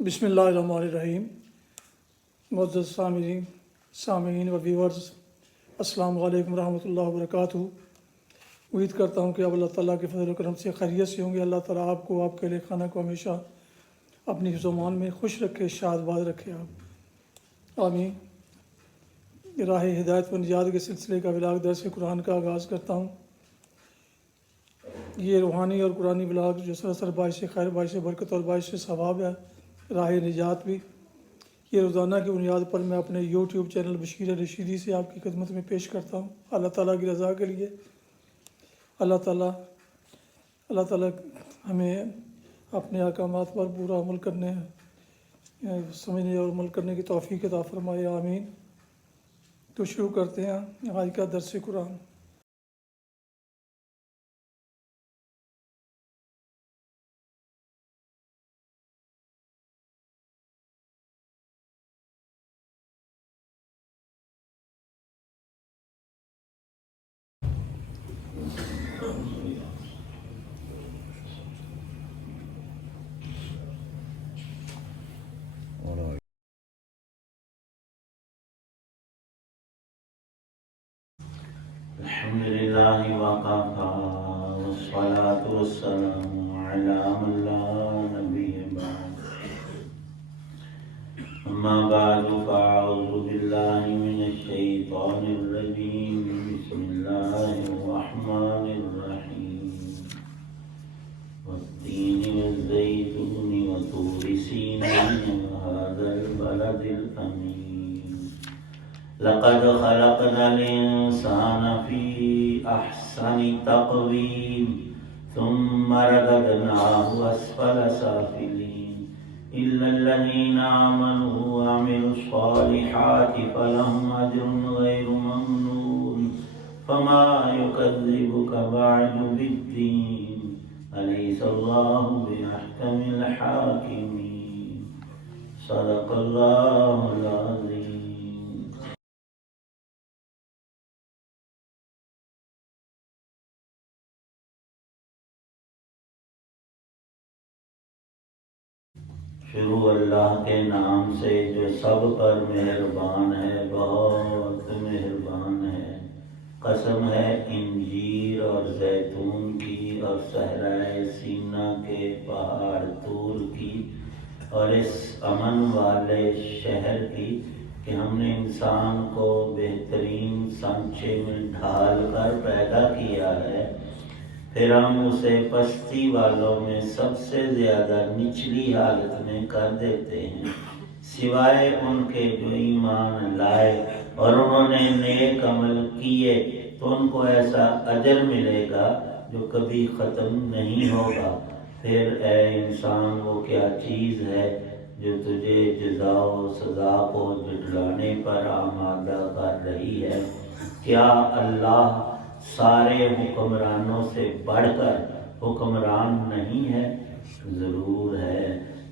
بسم اللہ الرحمن الرحیم۔ معزز سامعین و ویورز، السلام علیکم ورحمۃ اللہ وبرکاتہ۔ امید کرتا ہوں کہ آپ اللہ تعالیٰ کے فضل و کرم سے خیریت سے ہوں گے۔ اللہ تعالیٰ آپ کو، آپ کے اہل خانہ کو ہمیشہ اپنی حفظ و امان میں خوش رکھے، شاد باد رکھے آپ، آمین۔ راہ ہدایت و نجات کے سلسلے کا ولاگ درس قرآن کا آغاز کرتا ہوں۔ یہ روحانی اور قرآنی ولاگ جو سراسر باعث خیر، باعث برکت اور باعث ثواب ہے، راہ نجات بھی، یہ روزانہ کی بنیاد پر میں اپنے یوٹیوب چینل بشیر رشیدی سے آپ کی خدمت میں پیش کرتا ہوں۔ اللہ تعالیٰ کی رضا کے لیے اللہ تعالیٰ ہمیں اپنے احکامات پر پورا عمل کرنے، سمجھنے اور عمل کرنے کی توفیق عطا فرمائے، آمین۔ تو شروع کرتے ہیں آج کا درس قرآن۔ الحمدللہ وکفی والصلاة والسلام علی من لا نبی بعد، اما بعد فاعوذ باللہ من الشیطان الرجیم، بسم اللہ الرحمن الرحیم۔ والتین والزیتون وطور سینین وهذا البلد الامین، لقد خلقنا الإنسان في أحسن تقويم ثم رددناه أسفل سافلين إلا الذين آمنوا وعملوا الصالحات فلهم أجر غير ممنون، فما يكذبك بعد بالدين، أليس الله بأحكم الحاكمين، صدق الله العظيم۔ شروع اللہ کے نام سے جو سب پر مہربان ہے، بہت مہربان ہے۔ قسم ہے انجیر اور زیتون کی اور صحرائے سینا کے پہاڑ طور کی اور اس امن والے شہر کی کہ ہم نے انسان کو بہترین سانچے میں ڈھال کر پیدا کیا ہے، پھر ہم اسے پستی والوں میں سب سے زیادہ نچلی حالت میں کر دیتے ہیں، سوائے ان کے جو ایمان لائے اور انہوں نے نیک عمل کیے، تو ان کو ایسا اجر ملے گا جو کبھی ختم نہیں ہوگا۔ پھر اے انسان، وہ کیا چیز ہے جو تجھے جزا و سزا کو جھٹلانے پر آمادہ کر رہی ہے؟ کیا اللہ سارے حکمرانوں سے بڑھ کر حکمران نہیں ہے؟ ضرور ہے،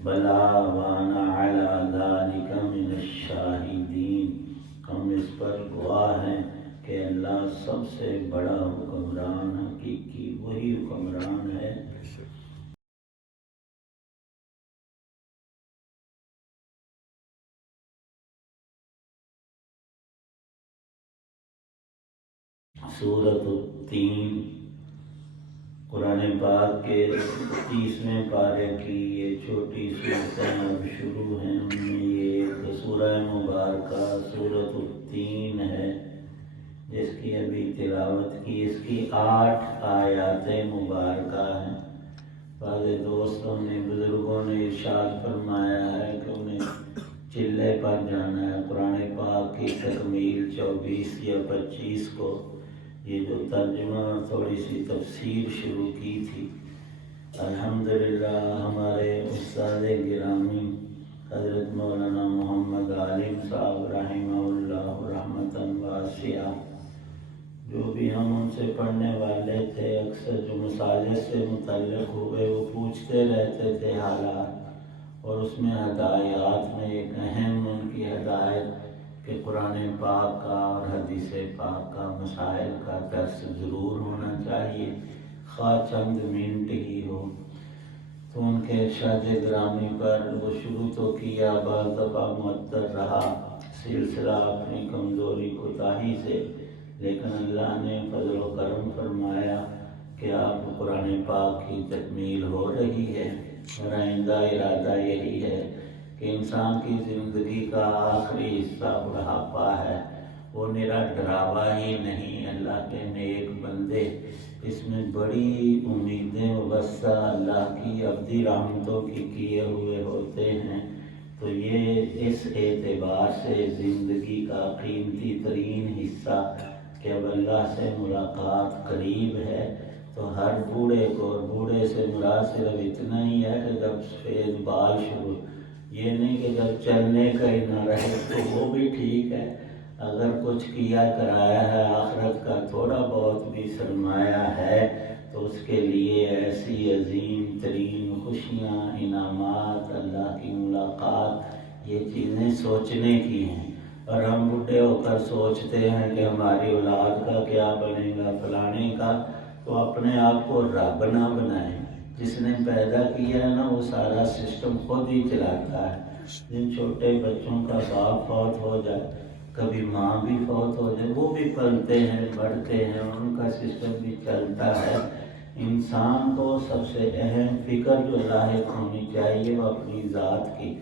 بلا وانا علی ذلک من الشاہدین، ہم اس پر گواہ ہیں کہ اللہ سب سے بڑا حکمران، حقیقی وہی حکمران ہے۔ سورۃ التین، قرآن پاک کے 30ویں پارے کی یہ چھوٹی صورتیں اب شروع ہیں۔ ان میں یہ ایک سورہ مبارکہ سورۃ التین ہے جس کی ابھی تلاوت کی، اس کی 8 آیات مبارکہ ہیں۔ بعض دوستوں نے، بزرگوں نے ارشاد فرمایا ہے کہ انہیں چلے پر جانا ہے، قرآن پاک کی تکمیل 24 یا 25 کو یہ جو ترجمہ اور تھوڑی سی تفسیر شروع کی تھی۔ الحمدللہ ہمارے استاد گرامی حضرت مولانا محمد عالم صاحب رحمہ اللہ رحمتاً واسعہ، جو بھی ہم ان سے پڑھنے والے تھے، اکثر جو مساجد سے متعلق ہوئے وہ پوچھتے رہتے تھے حالات، اور اس میں ہدایات میں ایک اہم ان کی ہدایت کہ قرآن پاک کا اور حدیث پاک کا مسائل کا درس ضرور ہونا چاہیے، خواہ چند منٹ ہی ہو۔ تو ان کے ارشاد گرامی پر وہ شروع تو کیا، بعض دفعہ معطل رہا سلسلہ اپنی کمزوری کوتاہی سے، لیکن اللہ نے فضل و کرم فرمایا کہ آپ قرآن پاک کی تکمیل ہو رہی ہے، اور آئندہ ارادہ یہی ہے کہ انسان کی زندگی کا آخری حصہ بڑھاپا ہے، وہ میرا ڈراوا ہی نہیں، اللہ کے نیک بندے اس میں بڑی امیدیں وسع اللہ کی ابدی رحمتوں کی کیے ہوئے ہوتے ہیں۔ تو یہ اس اعتبار سے زندگی کا قیمتی ترین حصہ کہ اب اللہ سے ملاقات قریب ہے، تو ہر بوڑھے کو، اور بوڑھے سے مراد صرف اتنا ہی ہے کہ جب سفید بال شروع، یہ نہیں کہ جب چلنے کا ہی نہ رہے تو وہ بھی ٹھیک ہے، اگر کچھ کیا کرایا ہے آخرت کا تھوڑا بہت بھی سرمایہ ہے تو اس کے لیے ایسی عظیم ترین خوشیاں، انعامات، اللہ کی ملاقات، یہ چیزیں سوچنے کی ہیں۔ اور ہم بوڑھے ہو کر سوچتے ہیں کہ ہماری اولاد کا کیا بنے گا، فلانے کا، تو اپنے آپ کو رب نہ بنائیں۔ جس نے پیدا کیا ہے نا وہ سارا سسٹم خود ہی چلاتا ہے۔ جن چھوٹے بچوں کا باپ فوت ہو جائے، کبھی ماں بھی فوت ہو جائے، وہ بھی پلتے ہیں، بڑھتے ہیں، ان کا سسٹم بھی چلتا ہے۔ انسان کو سب سے اہم فکر جو لاحق ہونی چاہیے وہ اپنی ذات کی،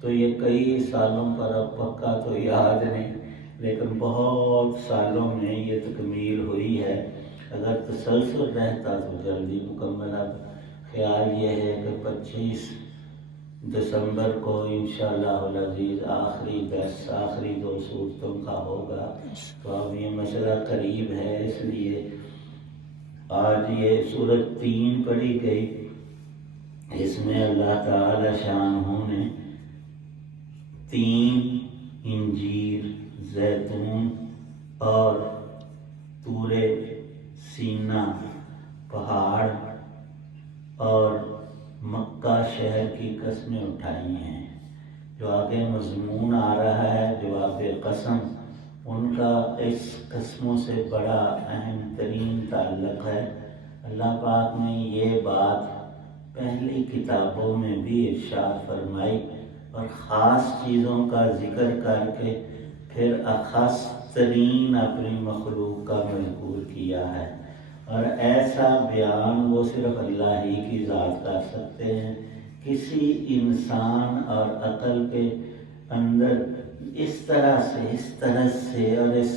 تو یہ کئی سالوں پر اب پکا تو یاد نہیں، لیکن بہت سالوں میں یہ تکمیل ہوئی ہے۔ اگر تسلسل رہتا تو جلدی مکمل۔ اب خیال یہ ہے کہ 25 دسمبر کو انشاءاللہ العزیز آخری درس، آخری 2 صورتوں کا ہوگا، تو اب یہ مسئلہ قریب ہے، اس لیے آج یہ سورت 3 پڑھی گئی۔ اس میں اللہ تعالی شانہ نے 3 انجیر، زیتون اور طور سینا پہاڑ اور مکہ شہر کی قسمیں اٹھائی ہیں۔ جو آگے مضمون آ رہا ہے جواب قسم، ان کا اس قسموں سے بڑا اہم ترین تعلق ہے۔ اللہ پاک نے یہ بات پہلی کتابوں میں بھی ارشاد فرمائی، اور خاص چیزوں کا ذکر کر کے پھر اخص ترین اپنی مخلوق کا مذکور کیا ہے، اور ایسا بیان وہ صرف اللہ ہی کی ذات کر سکتے ہیں۔ کسی انسان اور عقل کے اندر اس طرح سے اور اس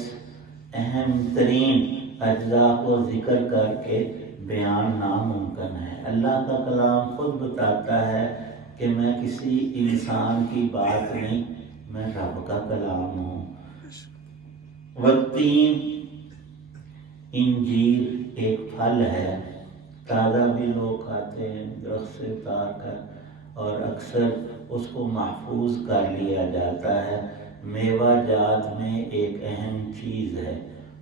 اہم ترین اجزاء کو ذکر کر کے بیان ناممکن ہے۔ اللہ کا کلام خود بتاتا ہے کہ میں کسی انسان کی بات نہیں، میں رب کا کلام ہوں۔ والتین، انجیر ایک پھل ہے، تازہ بھی لوگ کھاتے ہیں درخت سے اتار کر، اور اکثر اس کو محفوظ کر لیا جاتا ہے۔ میوہ جات میں ایک اہم چیز ہے،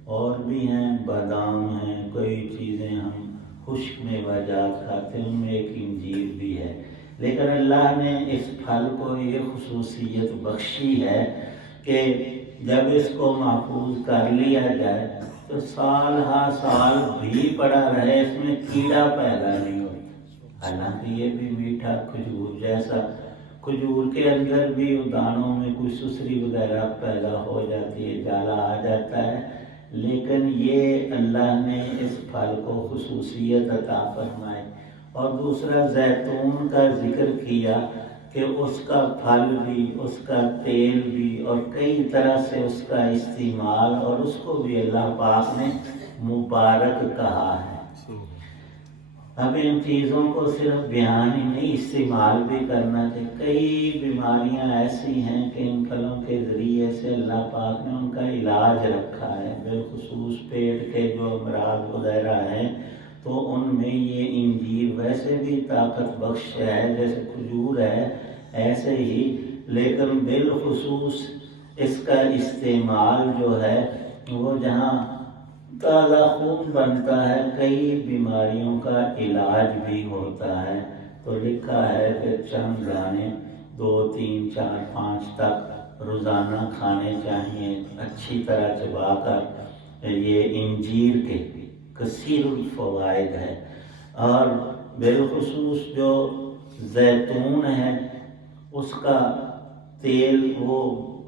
اور بھی ہیں، بادام ہیں، کئی چیزیں ہم خشک میوہ جات کھاتے ہیں، ان میں ایک انجیر بھی ہے۔ لیکن اللہ نے اس پھل کو یہ خصوصیت بخشی ہے کہ جب اس کو محفوظ کر لیا جائے تو سال ہر سال بھی پڑا رہے، اس میں کیڑا پیدا نہیں ہوتا۔ حالانکہ یہ بھی میٹھا کھجور جیسا، کھجور کے اندر بھی دانوں میں کوئی سسری وغیرہ پیدا ہو جاتی ہے، جالا آ جاتا ہے، لیکن یہ اللہ نے اس پھل کو خصوصیت عطا فرمائی۔ اور دوسرا زیتون کا ذکر کیا کہ اس کا پھل بھی، اس کا تیل بھی، اور کئی طرح سے اس کا استعمال، اور اس کو بھی اللہ پاک نے مبارک کہا ہے۔ اب ان چیزوں کو صرف بیان ہی نہیں، استعمال بھی کرنا چاہیے۔ کئی بیماریاں ایسی ہیں کہ ان پھلوں کے ذریعے سے اللہ پاک نے ان کا علاج رکھا ہے، بالخصوص پیٹ کے جو امراض وغیرہ ہیں، تو ان میں یہ انجیر ویسے بھی طاقت بخش ہے جیسے کھجور ہے ایسے ہی، لیکن بالخصوص اس کا استعمال جو ہے وہ جہاں تازہ خون بنتا ہے، کئی بیماریوں کا علاج بھی ہوتا ہے۔ تو لکھا ہے کہ چند دانے 2 3 4 5 تک روزانہ کھانے چاہیے، اچھی طرح چبا کر۔ یہ انجیر کے کثیر الفوائد ہے، اور بالخصوص جو زیتون ہے اس کا تیل وہ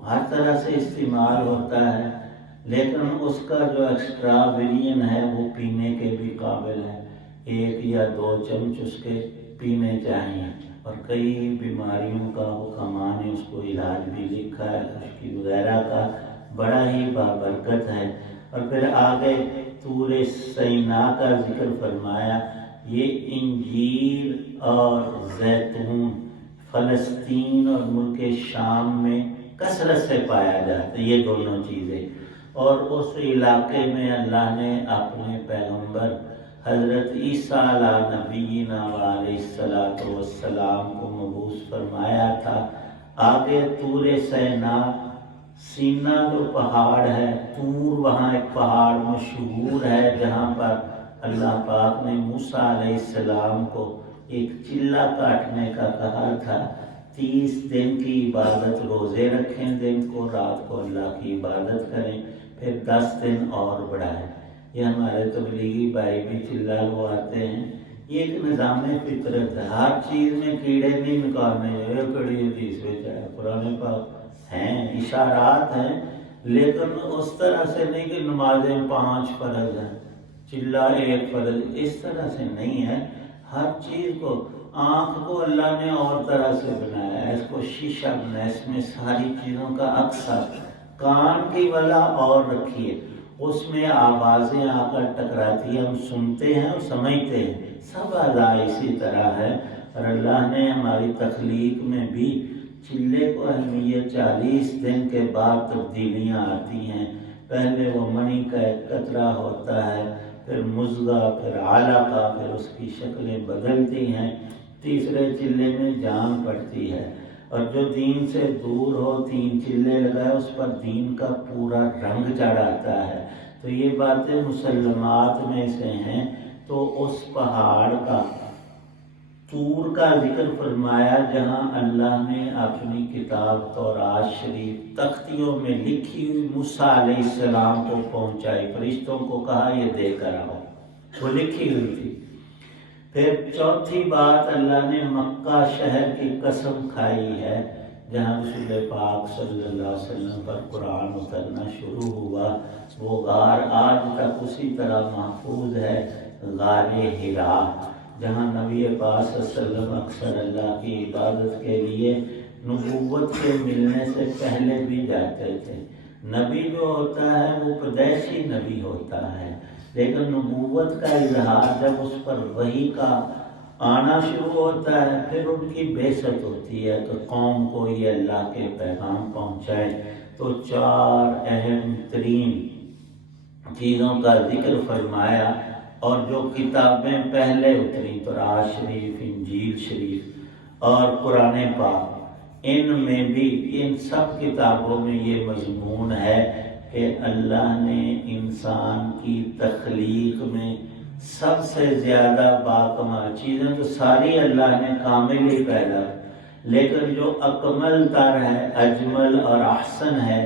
ہر طرح سے استعمال ہوتا ہے، لیکن اس کا جو ایکسٹرا ورجن ہے وہ پینے کے بھی قابل ہے، 1 یا 2 چمچ اس کے پینے چاہیے، اور کئی بیماریوں کا حکماء نے اس کو علاج بھی لکھا ہے، خشکی وغیرہ کا، بڑا ہی بابرکت ہے۔ اور پھر آگے طور سینا کا ذکر فرمایا، یہ انجیر اور زیتون فلسطین اور ملک شام میں کثرت سے پایا جاتا ہے، یہ دونوں چیزیں، اور اس علاقے میں اللہ نے اپنے پیغمبر حضرت عیسیٰ علیہ نبینا علیہ السلام کو مبعوث فرمایا تھا۔ آگے طور سینا، سینا جو پہاڑ ہے، طور وہاں ایک پہاڑ مشہور ہے جہاں پر اللہ پاک نے موسیٰ علیہ السلام کو ایک چلہ کاٹنے کا کہا تھا، 30 دن کی عبادت، روزے رکھیں دن کو، رات کو اللہ کی عبادت کریں، پھر 10 دن اور بڑھائیں۔ یہ ہمارے تبلیغی بھائی بھی چلہ لگواتے ہیں، یہ ایک نظام فطرت ہے، ہر چیز میں کیڑے نہیں نکالنے، یہ کڑی حدیث میں چاہے قرآن پاک ہیں، اشارات ہیں، لیکن اس طرح سے نہیں کہ نمازیں 5 فرض ہیں، چلہ 1 فرض، اس طرح سے نہیں ہے۔ ہر چیز کو، آنکھ کو اللہ نے اور طرح سے بنایا ہے، اس کو شیشہ بنایا، اس میں ساری چیزوں کا اکثر، کان کی ولا اور رکھیے، اس میں آوازیں آ کر ٹکراتی ہیں، ہم سنتے ہیں اور سمجھتے ہیں، سب اعضاء اسی طرح ہے، اور اللہ نے ہماری تخلیق میں بھی چلے کو اہمیت، 40 دن کے بعد تبدیلیاں آتی ہیں، پہلے وہ منی کا ایک قطرہ ہوتا ہے، پھر مضغہ، پھر علقہ، پھر اس کی شکلیں بدلتی ہیں، تیسرے چلے میں جان پڑتی ہے، اور جو دین سے دور ہو 3 چلے لگائے اس پر دین کا پورا رنگ چڑھ آتا ہے۔ تو یہ باتیں مسلمات میں سے ہیں۔ تو اس پہاڑ کا، طور کا ذکر فرمایا جہاں اللہ نے اپنی کتاب تورات شریف تختیوں میں لکھی ہوئی موسیٰ علیہ السلام کو پہنچائی، فرشتوں کو کہا یہ دے کر آؤ، وہ لکھی ہوئی تھی۔ پھر چوتھی بات، اللہ نے مکہ شہر کی قسم کھائی ہے جہاں رسول پاک صلی اللہ علیہ وسلم پر قرآن اترنا شروع ہوا، وہ غار آج تک اسی طرح محفوظ ہے، غار حرا، جہاں نبی پاک صلی اللہ علیہ وسلم اکثر اللہ کی عبادت کے لیے نبوت کے ملنے سے پہلے بھی جاتے تھے۔ نبی جو ہوتا ہے وہ پیدائشی نبی ہوتا ہے، لیکن نبوت کا اظہار جب اس پر وحی کا آنا شروع ہوتا ہے، پھر ان کی بعثت ہوتی ہے کہ قوم کو یہ اللہ کے پیغام پہنچائے۔ تو 4 اہم ترین چیزوں کا ذکر فرمایا، اور جو کتابیں پہلے اتری، تورات شریف، انجیل شریف اور قرآن پاک، ان میں بھی، ان سب کتابوں میں یہ مضمون ہے کہ اللہ نے انسان کی تخلیق میں سب سے زیادہ باکمال چیزیں تو ساری اللہ نے کامل ہی پیدا، لیکن جو اکمل تر ہے، اجمل اور احسن ہے،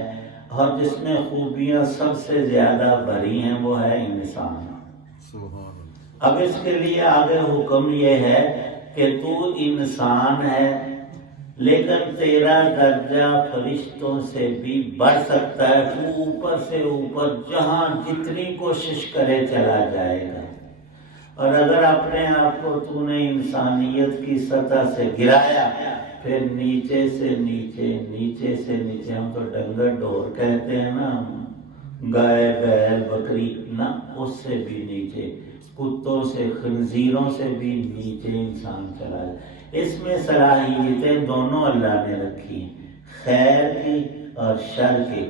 اور جس میں خوبیاں سب سے زیادہ بھری ہیں، وہ ہے انسان۔ اب اس کے لیے آگے حکم یہ ہے کہ تو انسان ہے، لیکن تیرا درجہ فرشتوں سے بھی بڑھ سکتا ہے، تو اوپر سے اوپر جہاں جتنی کوشش کرے چلا جائے گا، اور اگر اپنے آپ کو تو نے انسانیت کی سطح سے گرایا، پھر نیچے سے نیچے، نیچے سے نیچے، ہم تو ڈنگر ڈور کہتے ہیں نا، گائے بیل بکری، نہ اس سے بھی نیچے، کتوں سے، خنزیروں سے بھی نیچے انسان چلا جائے۔ اس میں صلاحیتیں دونوں اللہ نے رکھی، خیر کی اور شر کی۔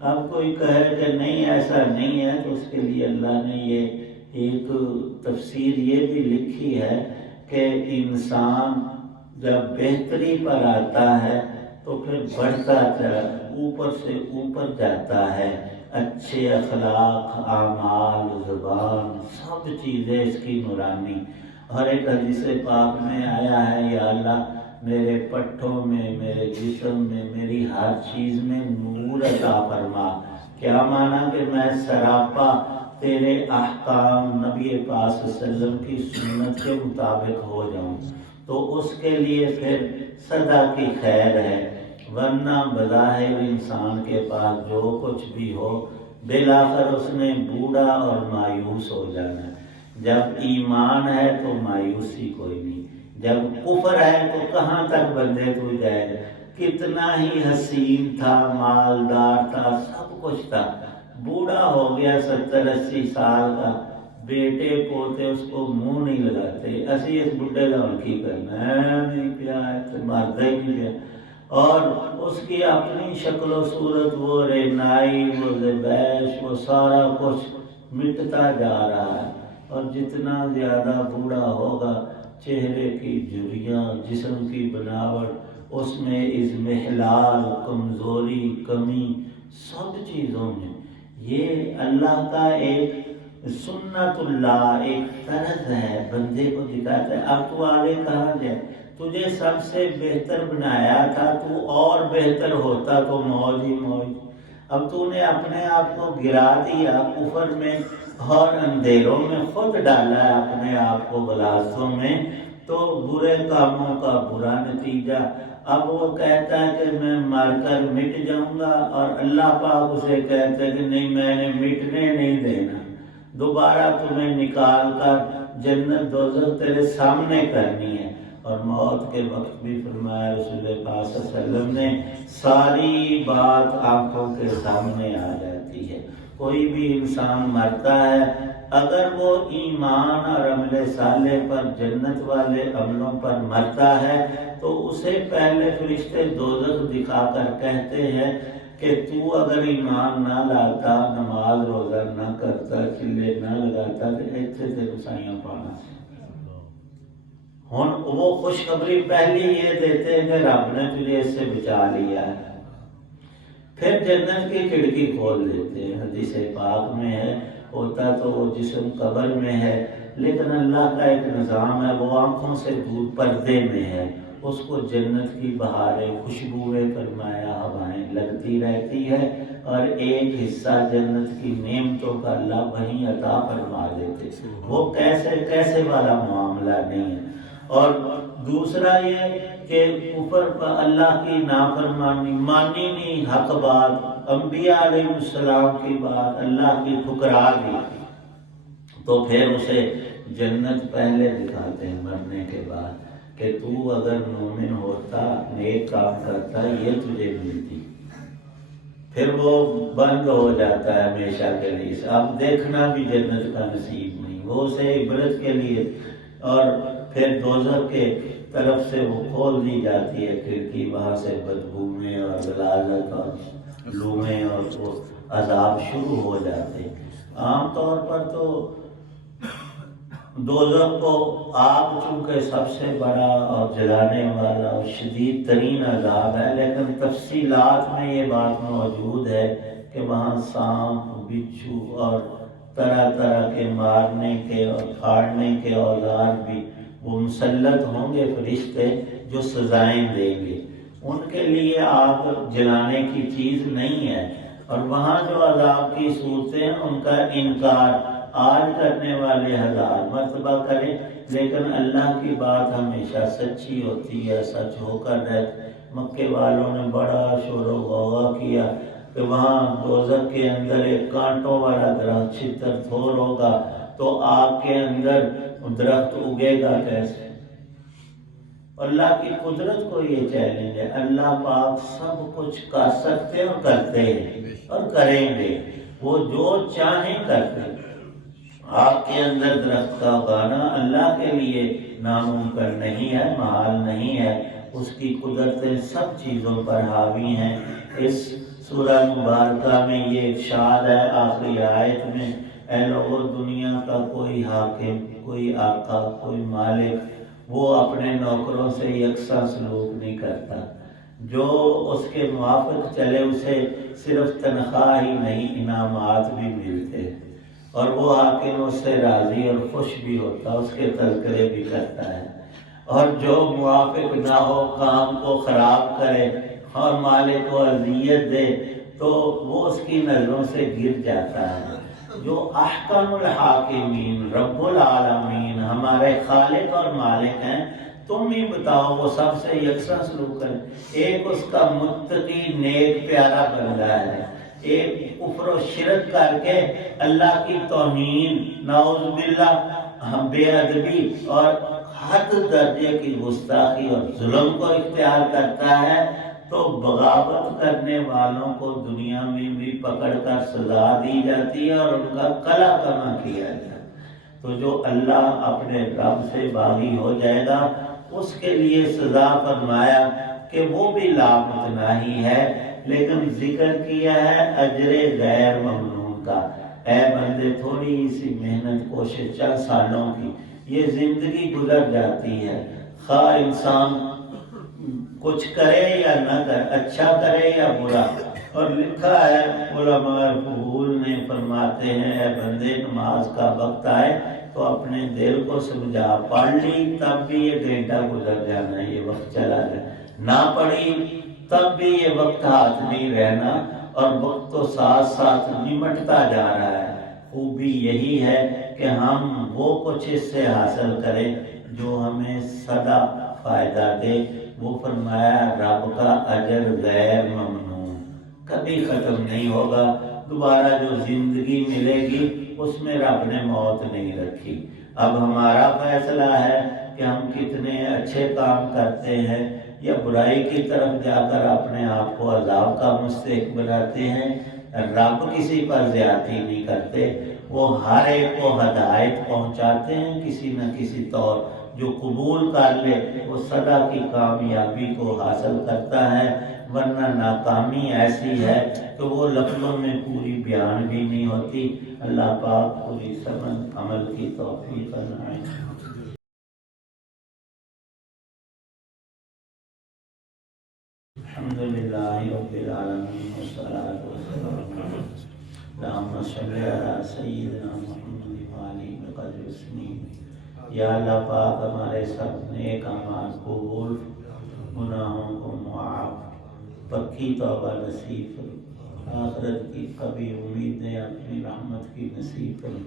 اب کوئی کہے کہ نہیں ایسا نہیں ہے، تو اس کے لیے اللہ نے یہ ایک تفسیر یہ بھی لکھی ہے کہ انسان جب بہتری پر آتا ہے تو پھر بڑھتا چلا، اوپر سے اوپر جاتا ہے، اچھے اخلاق، اعمال، زبان، سب چیزیں اس کی نورانی۔ اور ایک حدیث پاک میں آیا ہے، یا اللہ میرے پٹھوں میں، میرے جسم میں، میری ہر چیز میں نور عطا فرما۔ کیا مانا کہ میں سراپا تیرے احکام، نبی پاک صلی اللہ علیہ وسلم کی سنت کے مطابق ہو جاؤں۔ تو اس کے لیے پھر سدا کی خیر ہے، ورنہ بظاہر انسان کے پاس جو کچھ بھی ہو بالآخر اس نے بوڑھا اور مایوس ہو جانا ہے۔ جب ایمان ہے تو مایوسی کوئی نہیں، جب کفر ہے تو کہاں تک بندے تو جائے گا۔ کتنا ہی حسین تھا، مالدار تھا، سب کچھ تھا، بوڑھا ہو گیا 70-80 سال کا، بیٹے پوتے اس کو منہ نہیں لگاتے، اسی اس بڈھے لال کی کرنا ہے نہیں پیا ہے تو مارتا ہی نہیں پیا، اور اس کی اپنی شکل و صورت، وہ رینائی، وہ زبیش، وہ سارا کچھ مٹتا جا رہا ہے۔ اور جتنا زیادہ بوڑھا ہوگا چہرے کی جھریاں، جسم کی بناوٹ، اس میں اضمحلال، کمزوری، کمی، سب چیزوں میں یہ اللہ کا ایک سنت اللہ، ایک طرز ہے، بندے کو دکھاتا ہے۔ اب تو آگے کہاں جائے، تجھے سب سے بہتر بنایا تھا، تو اور بہتر ہوتا تو موج ہی موج۔ اب تو نے اپنے آپ کو گرا دیا کفر میں اور اندھیروں میں، خود ڈالا ہے اپنے آپ کو غلاظتوں میں، تو برے کاموں کا برا نتیجہ۔ اب وہ کہتا ہے کہ میں مر کر مٹ جاؤں گا، اور اللہ پاک اسے کہتا ہے کہ نہیں، میں نے مٹنے نہیں دینا، دوبارہ تمہیں نکال کر جنت دوزخ تیرے سامنے کرنی ہے۔ اور موت کے وقت بھی فرمایا رسول پاک صلی اللہ علیہ وسلم نے، ساری بات آنکھوں کے سامنے آ جاتی ہے۔ کوئی بھی انسان مرتا ہے، اگر وہ ایمان اور عمل صالح پر، جنت والے عملوں پر مرتا ہے، تو اسے پہلے فرشتے دوزخ دکھا کر کہتے ہیں کہ تو اگر ایمان نہ لاتا، نماز روزہ نہ کرتا، چلے نہ لگاتا، تو ایتھے تے رسائیاں پانا سی۔ ہن وہ خوشخبری پہلی یہ دیتے ہیں کہ رب نے تجھے اس سے بچا لیا ہے، پھر جنت کی کھڑکی کھول دیتے ہیں۔ حدیث پاک میں ہے، ہوتا تو وہ جسم قبر میں ہے، لیکن اللہ کا ایک نظام ہے، وہ آنکھوں سے دور پردے میں ہے، اس کو جنت کی بہاریں، خوشبوئیں، فرمایا ہوائیں لگتی رہتی ہے، اور ایک حصہ جنت کی نعمتوں کا اللہ وہیں عطا فرما دیتے۔ وہ کیسے والا معاملہ نہیں ہے۔ اور دوسرا یہ کہ اوپر پر اللہ کی نافرمانی، مانی نہیں حق بات، انبیاء علیہ السلام کی بات اللہ کی ٹھکرا دی، تو پھر اسے جنت پہلے دکھاتے ہیں مرنے کے بعد کہ تو اگر مومن ہوتا، نیک کام کرتا، یہ تجھے ملتی۔ پھر وہ بند ہو جاتا ہے ہمیشہ کے لیے، اب دیکھنا بھی جنت کا نصیب نہیں، وہ اسے عبرت کے لیے۔ اور پھر دوزخ کے طرف سے وہ کھول دی جاتی ہے کھڑکی، وہاں سے بدبوئیں اور غلاظت اور لومیں اور وہ عذاب شروع ہو جاتے۔ عام طور پر تو دوزخ کو آگ چونکہ سب سے بڑا اور جلانے والا اور شدید ترین عذاب ہے، لیکن تفصیلات میں یہ بات موجود ہے کہ وہاں سانپ، بچھو اور طرح طرح کے مارنے کے اور پھاڑنے کے اوزار بھی وہ مسلط ہوں گے، فرشتے جو سزائیں دیں گے۔ ان کے لیے آگ جلانے کی چیز نہیں ہے، اور وہاں جو عذاب کی صورتیں ہیں ان کا انکار آج کرنے والے ہزار مرتبہ کریں، لیکن اللہ کی بات ہمیشہ سچی ہوتی ہے، سچ ہو کر رہے۔ مکے والوں نے بڑا شور و غوغا کیا کہ وہاں دوزخ کے اندر ایک کانٹوں والا درخت چھتر تھور ہوگا، تو آگ کے اندر درخت اگے گا کیسے؟ اللہ کی قدرت کو یہ چیلنج ہے۔ اللہ پاک سب کچھ کر سکتے اور کرتے ہیں اور کریں گے، وہ جو چاہیں کرتے۔ آگ کے اندر درخت کا اگانا اللہ کے لیے ناممکن نہیں ہے، محال نہیں ہے، اس کی قدرتیں سب چیزوں پر حاوی ہیں۔ اس سورہ مبارکہ میں یہ ارشاد ہے آخری آیت میں، اے لوگو دنیا کا کوئی حاکم، کوئی آقا، کوئی مالک وہ اپنے نوکروں سے یکساں سلوک نہیں کرتا، جو اس کے موافق چلے اسے صرف تنخواہ ہی نہیں انعامات بھی ملتے، اور وہ حاکم اس سے راضی اور خوش بھی ہوتا، اس کے تذکرے بھی کرتا ہے، اور جو موافق نہ ہو کام کو خراب کرے اور مالک کو اذیت دے تو وہ اس کی نظروں سے گر جاتا ہے۔ جو احکم الحاکمین رب العالمین ہمارے خالق اور مالک ہیں، تم ہی بتاؤ وہ سب سے یکساں سلوک ہے. ایک اس کا متقی نیک پیارا بندہ ہے، ایک کفر و شرک کر کے اللہ کی توہین، نعوذ باللہ بے ادبی اور حد درجے کی گستاخی اور ظلم کو اختیار کرتا ہے، تو بغاوت کرنے والوں کو دنیا میں بھی پکڑ کر سزا دی جاتی ہے اور ان کا قلع کما کیا جاتا ہے. تو جو اللہ اپنے رب سے باغی ہو جائے گا اس کے لیے سزا فرمایا کہ وہ بھی لامتناہی ہے، لیکن ذکر کیا ہے اجر غیر ممنون کا. اے بندے تھوڑی سی محنت کوشش چند سالوں کی، یہ زندگی گزر جاتی ہے، خواہ انسان کچھ کرے یا نہ کرے، اچھا کرے یا برا. اور لکھا ہے علماء فضول نے فرماتے ہیں اے بندے نماز کا وقت آئے تو اپنے دل کو سمجھا، پڑھ لی تب بھی یہ گھنٹہ گزر جانا، یہ وقت چلا جائے، نہ پڑھی تب بھی یہ وقت ہاتھ نہیں رہنا، اور وقت تو ساتھ ساتھ نمٹتا جا رہا ہے. خوبی یہی ہے کہ ہم وہ کچھ اس سے حاصل کریں جو ہمیں سدا فائدہ دے. وہ فرمایا رب کا اجر غیر ممنون، کبھی ختم نہیں ہوگا. دوبارہ جو زندگی ملے گی اس میں رب نے موت نہیں رکھی. اب ہمارا فیصلہ ہے کہ ہم کتنے اچھے کام کرتے ہیں یا برائی کی طرف جا کر اپنے آپ کو عذاب کا مستحق بناتے ہیں. رب کسی پر زیادتی نہیں کرتے، وہ ہر ایک کو ہدایت پہنچاتے ہیں کسی نہ کسی طور. جو قبول کر لے وہ سدا کی کامیابی کو حاصل کرتا ہے، ورنہ ناکامی ایسی ہے کہ وہ لفظوں میں پوری بیان بھی نہیں ہوتی. اللہ پاک پوری سمجھ عمل کی توفیق فرمائے. الحمدللہ رب العالمین والصلاة والسلام اللہم صلی علی سیدنا محمد وآلہ بقدر اسمی. یا اللہ پاک ہمارے سب نیک اعمال قبول، گناہوں کو معاف، پکی توبہ نصیب فرما، آخرت کی کبھی امیدیں اپنی رحمت کی نصیب فرما.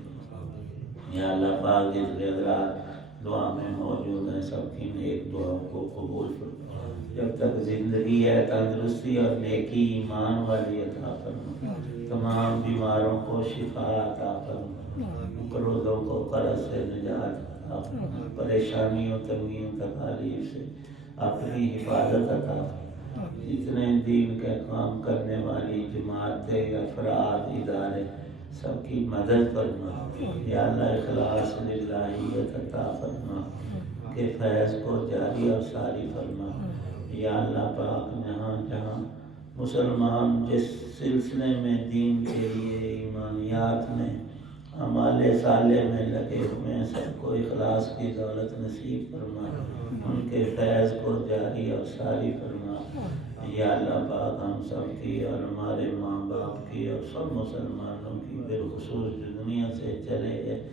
یا اللہ پاک جس کے حضرات دعا میں موجود ہیں سب کی نیک دعاؤں کو قبول فرما. جب تک زندگی ہے تندرستی اور نیکی ایمان والی عطا فرما. تمام بیماروں کو شفا عطا فرما، قرضوں کو قرض سے نجات عطا فرما، پریشانیوں تنگیوں تکالیف سے اپنی حفاظت عطا فرما. جتنے دین کے کام کرنے والی جماعتیں، افراد، ادارے سب کی مدد فرما. یا اللہ اخلاص للہیت عطا فرما کہ فیض کو جاری اور ساری فرما. یا اللہ پاک جہاں جہاں مسلمان جس سلسلے میں دین کے لیے ایمانیات میں اعمال صالح میں لگے ہوئے ہیں سب کو اخلاص کی دولت نصیب فرما، ان کے فیض کو جاری اور ساری فرما. یا اللہ پاک ہم سب کی اور ہمارے ماں باپ کی اور سب مسلمانوں کی بالخصوص جو دنیا سے چلے گئے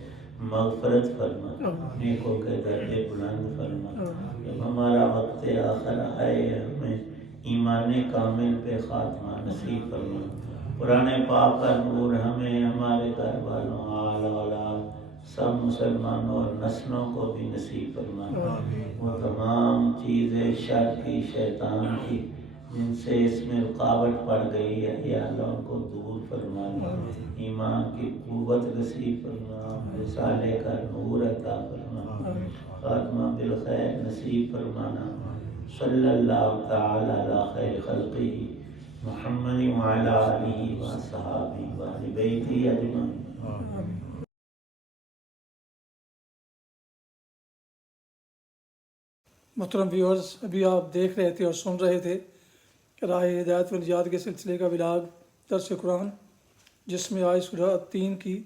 مغفرت فرما، نیکوں کے درجے بلند فرما. جب ہمارا وقت آخر آئے ہمیں ایمان کامل پہ خاتمہ نصیب فرما. قرآن پاک کا نور ہمیں، ہمارے گھر والوں، آل اولاد سب مسلمانوں اور نسلوں کو بھی نصیب فرما. وہ تمام چیزیں شر کی، شیطان کی جن سے اس میں رکاوٹ پڑ گئی ہے یا اللہ ان کو دور فرما. ایمان کی قوت نصیب فرما، رسالے کا نور عطا فرما، خاتمہ بالخیر نصیب فرمانا. صلی اللہ تعالی علی خیر خلقہ محمد وعلی آلہ وصحبہ وآل بیتہ اجمعین. محترم ویورز، ابھی آپ دیکھ رہے تھے اور سن رہے تھے راہ ہدایت و نجات کے سلسلے کا ولاگ درس قرآن، جس میں آج سورہ 3 کی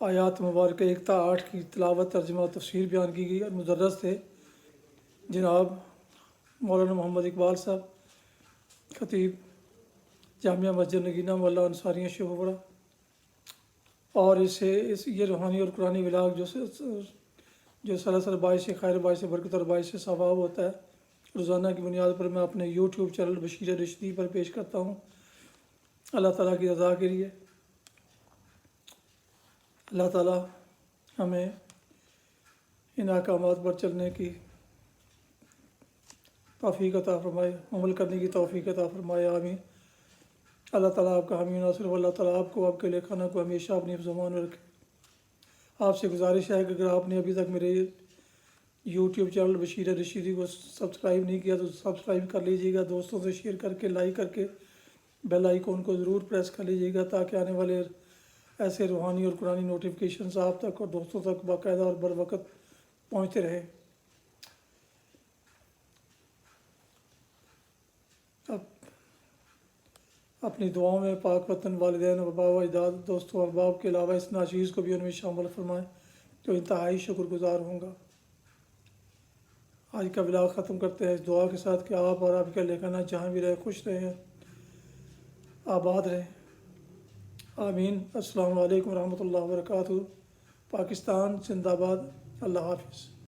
آیات مبارکہ 1 تا 8 کی تلاوت، ترجمہ و تفسیر بیان کی گئی. اور مدرس تھے جناب مولانا محمد اقبال صاحب، خطیب جامعہ مسجد نگینہ محلہ انصاریہ شیخوپورہ. اور یہ روحانی اور قرآنی ولاگ جو سراسر باعث خیر، باعث برکت اور باعث ثواب ہوتا ہے، روزانہ کی بنیاد پر میں اپنے یوٹیوب چینل بشیر رشدی پر پیش کرتا ہوں اللہ تعالیٰ کی رضا کے لیے. اللہ تعالیٰ ہمیں ان احکامات پر چلنے کی توفیق عطا فرمائے، عمل کرنے کی توفیق عطا فرمائے، آمین۔ اللہ تعالیٰ آپ کا حامی ناصر و اللہ تعالیٰ آپ کو، آپ کے لکھانا کو ہمیشہ اپنی زبان میں رکھے۔ آپ سے گزارش ہے کہ اگر آپ نے ابھی تک میرے یوٹیوب چینل بشیر رشیدی کو سبسکرائب نہیں کیا تو سبسکرائب کر لیجیے گا، دوستوں سے شیئر کر کے، لائک کر کے بیل آئیکن کو ضرور پریس کر لیجیے گا تاکہ آنے والے ایسے روحانی اور قرآنی نوٹیفیکیشنز آپ تک اور دوستوں تک باقاعدہ اور بر وقت پہنچتے رہیں۔ اب اپنی دعاؤں میں پاک وطن، والدین، آباء و اجداد، دوستوں و احباب کے علاوہ اس ناچیز کو بھی ان میں شامل فرمائیں جو انتہائی شکر گزار ہوں گا۔ آج کا ولاگ ختم کرتے ہیں اس دعا کے ساتھ کہ آپ اور آپ کے لکھانا جہاں بھی رہے خوش رہیں، آباد رہیں، آمین۔ السلام علیکم ورحمۃ اللہ وبرکاتہ۔ پاکستان زندہ باد۔ اللہ حافظ۔